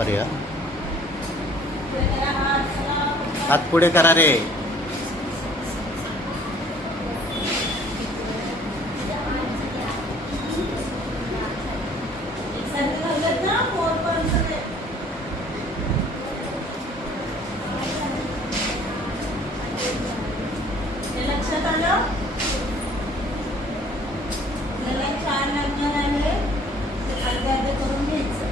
अरे हात पुढे करा रे. लक्षात आलं? त्याला 4 लागणार आहे, अर्धे अर्धे करून घ्यायचं.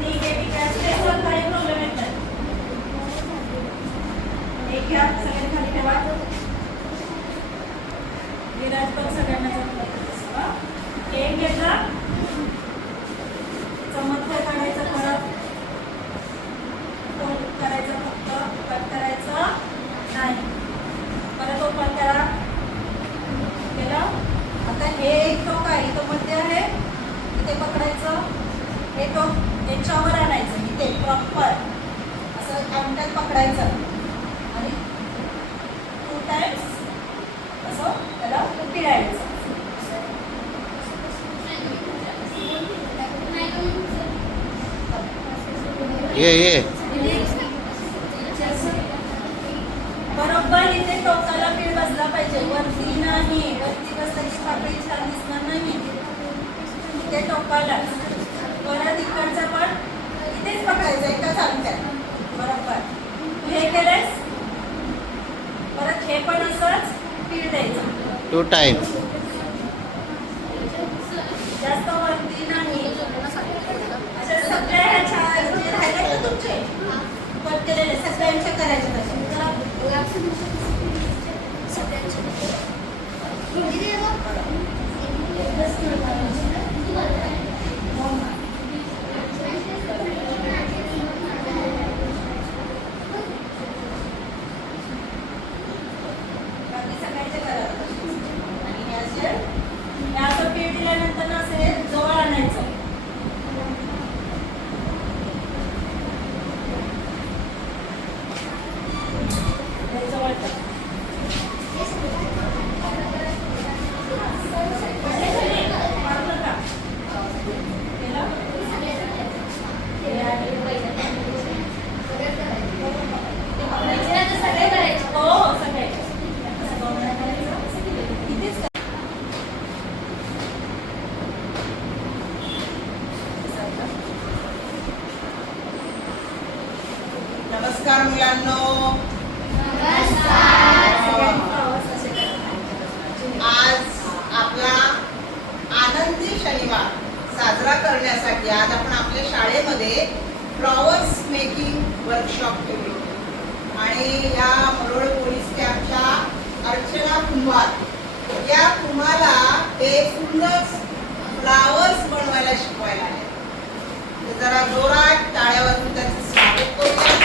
ठीक आहे, ठीक आहे. स्टेजवर काही प्रॉब्लेम येत नाही. एक घ्या, सगळे खाली ठेवा. विराज पण सगळ्यांना जमलं. एक घेतला, चमत्कार काढायचा, परत फोल्ड करायचं, फक्त कट करायचं नाही. परत ओपन करा. केलं. आता हे एक टोक आहे, इथं मध्ये आहे, इथे पकडायचं. हे टोक याच्यावर आणायचं, इथे प्रॉपर असं अंगठ्यात पकडायचं आणि 2 टाइम्स असं त्याला पिळायचं. ये बरोबर इथे टोकाला पीळ बसला पाहिजे, वरती नाही. वरती बसला की पापडी छान दिसणार नाही. इथे टोकाला. परत इकडचं पण इथेच पकडायचं, एकदा चालतंय. बरोबर हे केलंस. परत हे पण असंच पीळ द्यायचं 2 टाइम्स. जास्त वरती नाही. अशा सगळ्या ह्याच्या जे राहिले ना तुमचे कट केलेले सगळ्यांचे करायचे तसे. सगळ्यांचे करायचे आणि असं पीठ दिल्यानंतर ना असे जवळ आणायचं. नमस्कार मुलांनो. आज आपला आनंदी शनिवार साजरा करण्यासाठी आज आपण आपल्या शाळेमध्ये फ्लॉवर्स मेकिंग वर्कशॉप ठेवली आणि या मरोळ पोलीस कॅम्पच्या अर्चना कुंभार या तुम्हाला हे सुंदर फ्लॉवर्स बनवायला शिकवायला आहे. जरा जोरात टाळ्या वाजवून त्याचं स्वागत करूया.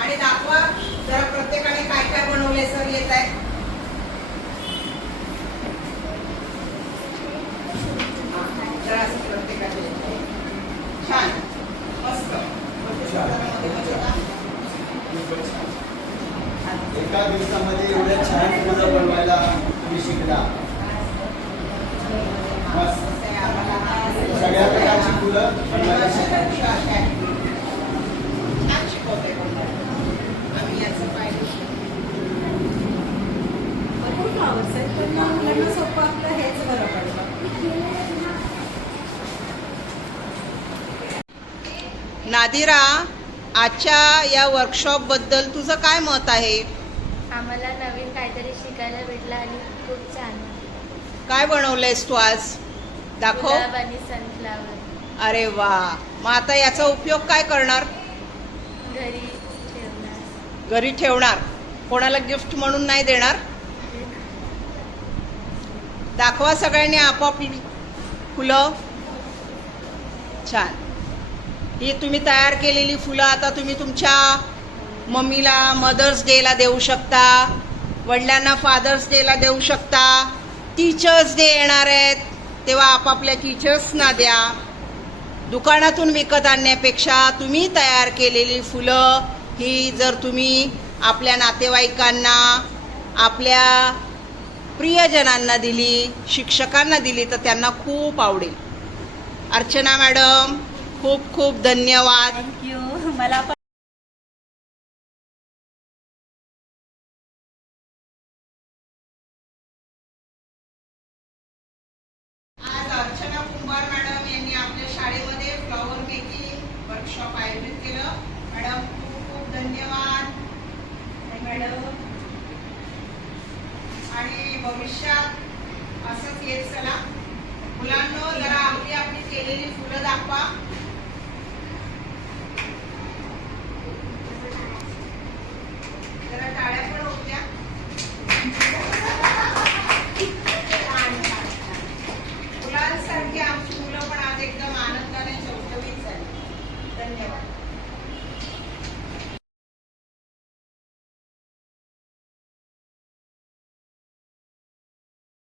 आणि दाखवा जरा प्रत्येकाने काय काय बनवले. सर येत आहे. प्रत्येकाने छान मस्त. एका दिवसामध्ये एवढ्या छान फुलं बनवायला तुम्ही शिकला. सगळ्या प्रकारची फुलं बनवायला शिकला. छान शिकवते. आम्ही याचं पाहिजे. भरपूर फ्लॉवर्स आहेत, पण मुलांना सोपं आपलं हेच बरं पडतं. नादिरा, आजच्या या वर्कशॉप बद्दल तुझं काय मत आहे? आम्हाला नवीन काहीतरी शिकायला भेटलं आणि खूप छान वाटलं. काय बनवलंयस तू आज? दाखव. गुलाब आणि सनफ्लावर. अरे वा. मग आता याचा उपयोग काय करणार? घरी ठेवणार. घरी ठेवणार. कोणाला गिफ्ट म्हणून नाही देणार? दाखवा सगळ्यांनी आपापली फुलं. छान. ही तुम्ही तयार केलेली फुलं आता तुम्ही तुमच्या मम्मीला मदर्स डेला देऊ शकता, वडिलांना फादर्स डेला देऊ शकता. टीचर्स डे येणार आहेत तेव्हा आपापल्या टीचर्सना द्या. दुकानातून विकत आणण्यापेक्षा तुम्ही तयार केलेली फुलं ही जर तुम्ही आपल्या नातेवाईकांना, आपल्या प्रियजनांना दिली, शिक्षकांना दिली तर त्यांना खूप आवडेल. अर्चना मॅडम, खूप खूप धन्यवाद. थँक्यू. मला पण आज अर्चना कुंभार मॅडम यांनी आपल्या शाळेमध्ये फ्लॉवर मेकिंग वर्कशॉप आयोजित केलं. मॅडम खूप खूप धन्यवाद. मॅडम आणि भविष्यात असंच येत चला. मुलांनो, जरा आपली आपली केलेली फुलं दाखवा.